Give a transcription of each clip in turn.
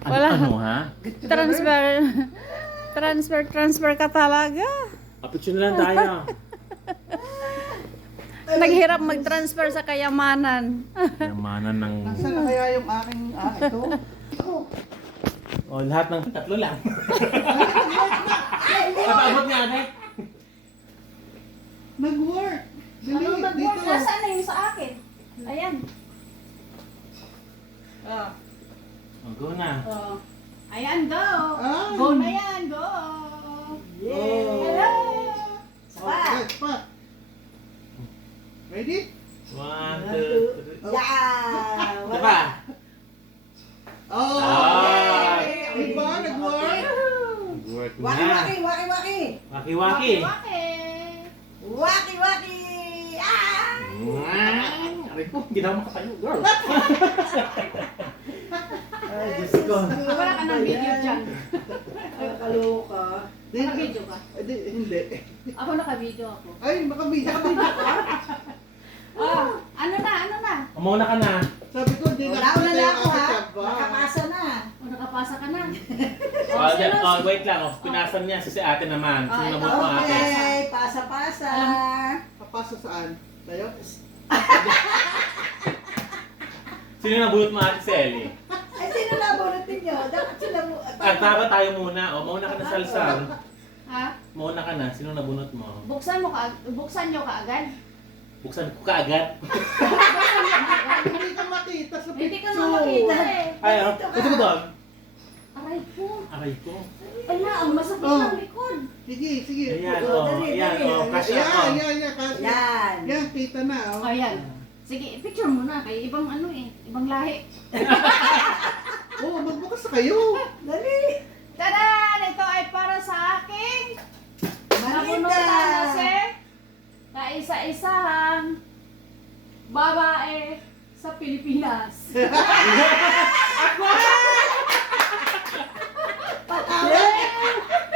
Wala. Ano ha? Transfer ka talaga. Apicture na lang tayo. Naghirap mag-transfer sa kayamanan. Yamanan ng... Nasaan na kaya yung aking, ito? Oh, lahat ng tatlo lang. Napaabot nga agad. Nag-work. Dali, Ano nag-work? dito. Nasaan na yung sa akin? Ayan. Oh. Oh, go na. Oh. Ayan, go. Ay. Go na yan, go. Yeah. Hello. Okay, pa. Ready? 1, 2, 3. Yeah! Diba? Oh! Ah. Diba? Nag-work? Work na. Waki, waki, waki, waki! Waki-waki. Waki, waki! Ah! Aray ko, hindi na ako makatayo, girl. Ay, Diyos ko. Wala ka ng video dyan. Nakakaloka. Naka-video ka? Hindi. Ako naka-video ako. Ay, makabidya ka. Oh, ano na? Umuna ka na. Sabi ko, hindi Wala na ako ha. nakakita ba? Nakapasa na. O, nakapasa ka na. Wait lang. Pinasan niya si ate naman. Sino Ah, naman po ate? Okay, pasa-pasa. Kapasa saan? Tayo? Sino nabulot mo ate si Ellie? Ay, sino nabunot ninyo? Dapat sila mo. Dapat tayo muna. O, mauna ka na salsal. Ha? Mauna ka na. Sino nabunot mo? Buksan nyo ka agad. Buksan ko kaagad. Hindi ka makita sa picture. Hindi ka na makita eh. Ay, ito ko doon. Aray ko. Aray ko. Ala, ang masakit Oh. ng likod. Sige, sige. Ayan, Oo, o. dali, Ayan, dali. o. Kasya ko. Yan, kasi. Yan. Yan, kita na, oh. Ayan. Sige, picture mo na. Kay ibang ano eh. Ibang lahi. Oh, magbukas kayo. Dali. Tada! Ito ay para sa aking nabunutan na si kaisa-isahang babae sa Pilipinas.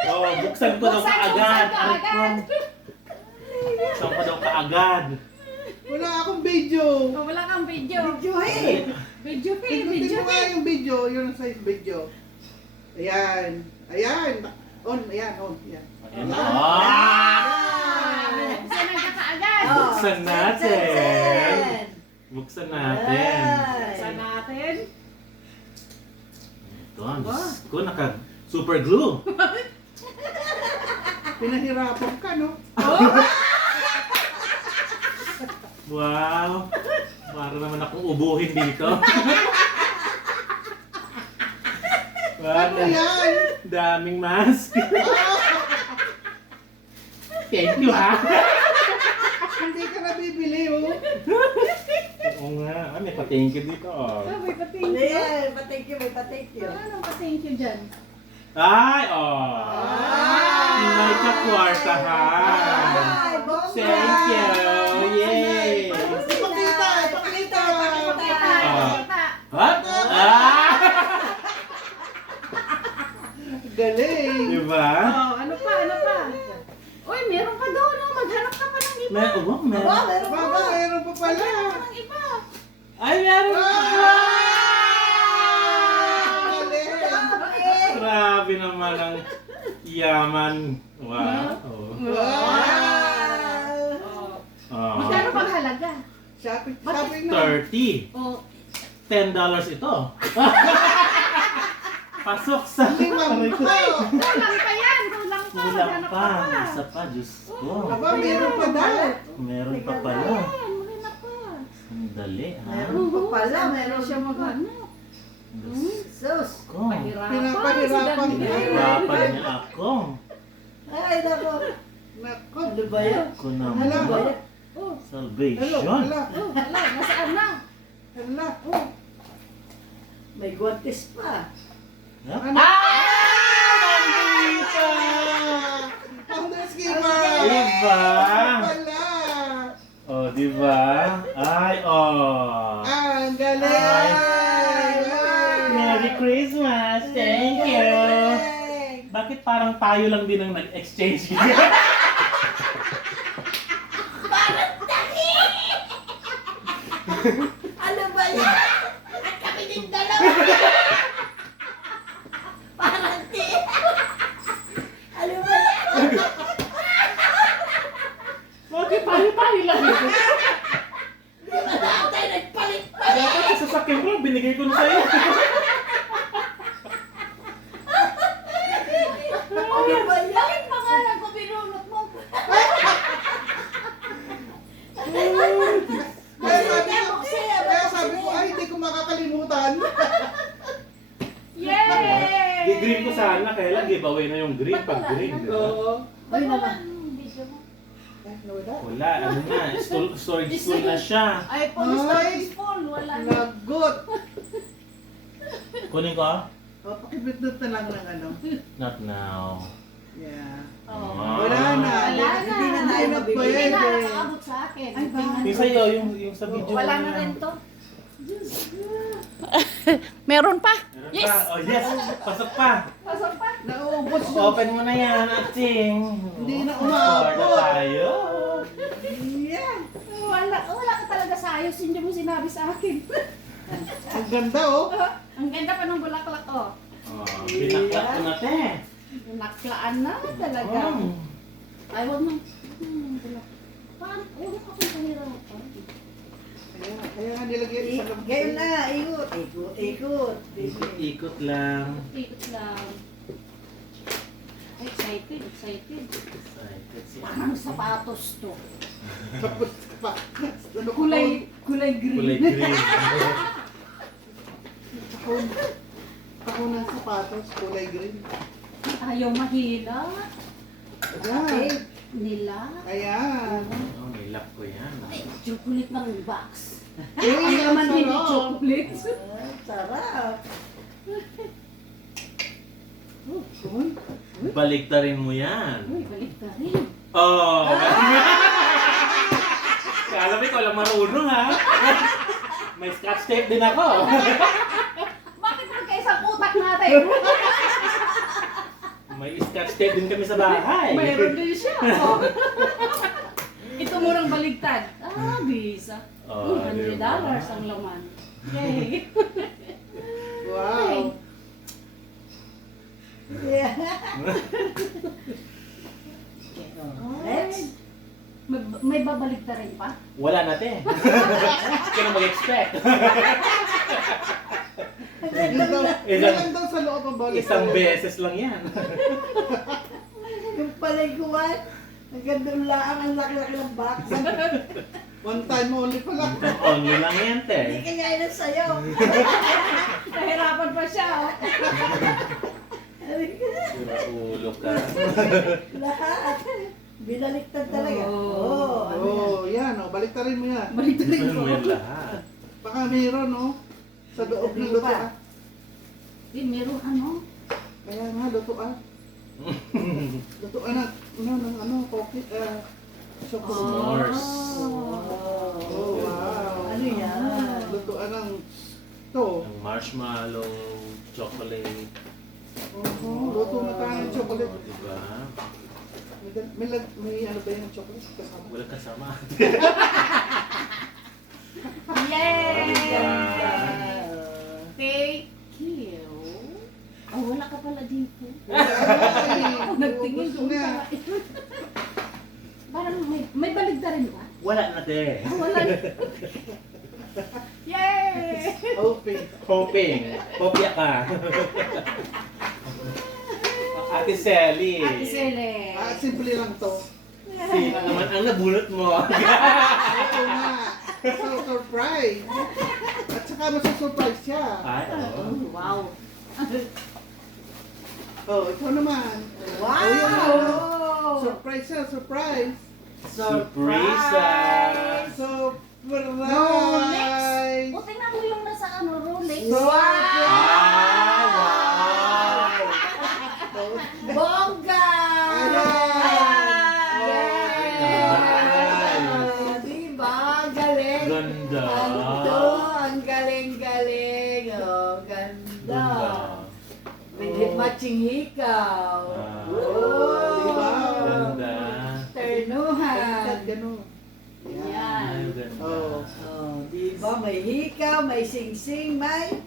Oh, buksan ko daw kaagad. ka Aray ko. agad. Buksan ko daw kaagad. Wala akong video. Oh, wala kang video. Juhi. Video pa Tingnan mo nga yung video, yung size video. Ayan. Ayan. On, ayan, on. Ayan. Ayan. Ah! Buksan na ka kaagad. Buksan natin. Buksan natin. Buksan natin. Ito, ang Diyos ko, super glue. Pinahirapan ka, no? Wow. Para naman akong ubuhin dito. Ano yan? Daming mask. Thank you, ha? Hindi ka nabibili, oh. Oo nga. Ah, may pa-thank you dito. Oh. May pa-thank you. Ayan, pa-thank you, may pa-thank you. Anong pa-thank you dyan? Ay, oh. May kakwartahan. Ay, bongga. Thank you. Yay. Ipakita, ipakita. Kita. What? Ah! Galing. Diba? Oh, ano pa? Uy, meron ka doon. Oh. Maghanap ka pa ng iba. Meron. Aba, meron Baba, pa. mayroon pa pala. Maghanap ka ng iba. Ay, meron pa. Galing. Grabe naman ang yaman. Wow. Oh. Wow. Oh. Magkano pang halaga? Shopping na. 30. Oh, $10 ito. Pasok sa Limang aray ko. pa. kulang pa yan. Kulang pa. Kulang Maghanap ka pa. pa. Isa pa, Diyos ko. Aba, meron pa daw. Meron pa pala. Ayan, maghanap pa. Sandali, ha? Meron pa pala, meron siya maghanap. Diyos Sus. ko. Pinapahirapan Si ka. Daniel. Hirapan niya ako. Ay, nako. Nako. Ano ba yan? Ako Ano naman. ba yan? Oh, Salvation. Hala. oh, wala. Nasaan na? Hala. May guantes pa. Ha? Ano? Nandito! Ang skipper! Diba? Wala! Oh, diba? Ay, oh. Ang galing! Ay. Wow. Merry Christmas! Thank you! Galing. Bakit parang tayo lang din ang nag-exchange? Ano ba yan? At kami din dalawa. I-green ko sana, kaya lang giveaway na yung green pag green. Di ba? Oo. Ba't Ay, wala naman. yung video mo? Eh, nawala. Wala, ano na, storage full na siya. iPhone Ay. storage full. Wala na. Lagot. Kunin ko? O, pakibitnot na lang ng ano. Not now. Yeah. Oh. Wala na. Wala na. Hindi na tayo mabibili. Hindi na Pwede. nakaabot sa akin. Ay, ba? Yung sa'yo, yung sa video Wala mo na rin to. Diyos ko. Meron pa. Meron Yes. pa? Oh yes, pasok pa. Pasok pa. Naubos yung... Open mo na yan, ating. Hindi na Pasok umabot. na tayo. Yeah. Wala ka talaga sa ayos. Hindi mo sinabi sa akin. Ang ganda oh. Ang ganda pa ng bulaklak oh. Oh, binaklat ko na, te. Naklaan na talaga. Oh. Ay, wag mo. Bulaklak. Paano? Huwag ako panira mo pa. Kaya nga nilagyan sa loob. Ngayon na, ikot. Ikot. Ikot lang. Ikot lang. Excited. Excited si Parang sapatos to. Tapos pa. Ano ko? Kulay green. kulay green. Ako ng sapatos, kulay green. Ayaw mahila. Ayan. Nila. Ayan. Oh, may lock ko yan. Ay, chocolate ng box. Uy, Ang ang naman hindi sarap. chocolate. Ah, sarap. Uy. Baliktarin mo yan. Uy, balik ka rin. Oh! Kala mo ikaw lang marunong ha? May scotch tape din ako. Bakit magkaisang utak natin? May scotch tape din kami sa bahay. Mayroon din siya. Oh. Ito murang baligtad. Ah, bisa. Oh, $100 diba? ang laman. Yay. Wow. Yeah. Next. May babaligtad rin pa? Wala natin. Kaya na mag-expect. Yun daw, yun lang daw sa loob ang balik. Isang beses lang yan. Yung paliguan. Ang ganda lang, ang laki-laki ng box. One time only pala. Only lang yan, Hindi te. kaya na sa'yo. Nahirapan pa siya. Oh. Sira ulo ka. Lahat. Binaliktad talaga. Oh. Ano yan? Oh, yan oh, baliktarin mo yan. Baligtad rin Ano po. yan lahat? Baka mayroon oh. Sa loob ng luto ah. Eh, meron ano? Kaya nga, luto ah. Luto ah ano, coffee, chocolate. S'mores. Oh, wow. Ano yan? Lutoan ng to. Ang marshmallow, chocolate. Luto na tayo ng chocolate. Oh, diba? May ano ba yung chocolate kasama? Wala kasama. Yay! Diba? Thank you. Oh, wala ka pala dito. Ay, Nagtingin gusto doon na. pa. Parang may baligtad rin ba? Wala na, te. Ah, wala na. Yay! Open. Hoping. Kopya ka. Ate Sally. Ate Sele. Simple lang to. Sino naman ang nabunot mo? Ito nga. So, surprise. At saka masusurprise siya. Ay, Oh, oh. wow. Oh, ikaw naman. Wow! Oh, yun. Surprise siya, surprise. Surprise! Surprise! Rolex. O, tingnan mo yung nasa ano, Rolex. Ah, wow! Bongga! Nice. Diba? Ang galing. Ganda. Ando, ang galing-galing. Oh, ganda. Ganda. May matching hikaw. Ah. Oh, Diba? Ganda. Ternuhan. Ganun. Yan. Ay, ganda. Oh. Oh, diba? May hikaw, may sing-sing, may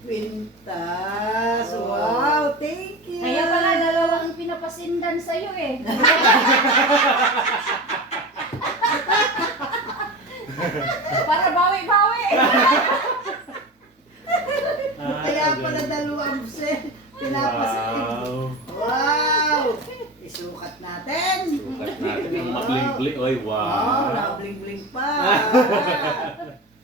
kwintas. Wow, thank you. Kaya pala dalawang pinapasindan sa'yo eh. Para bawi-bawi. Ah, Kaya pala ganda. dalawang set. Pinapasin. Wow. Wow! Isukat natin. Sukat natin yung makling-kling. Oy, Wow, wow. nakabling-bling pa.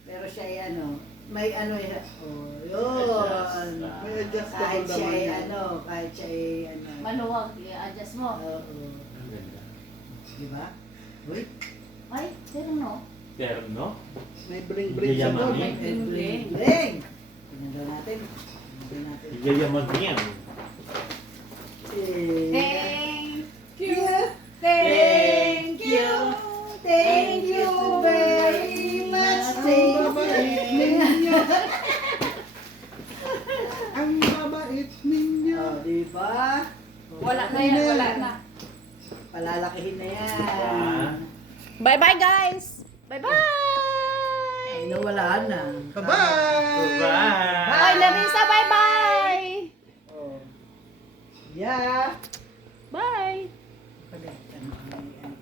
Pero siya ay ano, may ano yan. Oh, Yun. May adjustable Kahit siya naman ay yan. ano, kahit siya ay ano. Maluwag, i-adjust mo. Oo. Ang ganda. Di ba? Uy. Ay, pero no. Terno? May bling-bling siya Yayaman doon. eh. Bling, bling, bling. Tingnan daw natin. Tingnan natin. Yayaman yan. Thank you. Thank you. Thank you very much. Ang Thank babait you. ninyo. Ang babait ninyo. Oh, di ba? Wala na yan, wala na. Palalakihin na yan. Bye-bye, guys. Bye-bye. Ay, nawala na. Bye-bye! Bye! Ay, Larissa, bye-bye. Oh. Yeah. Bye. Pagalitan.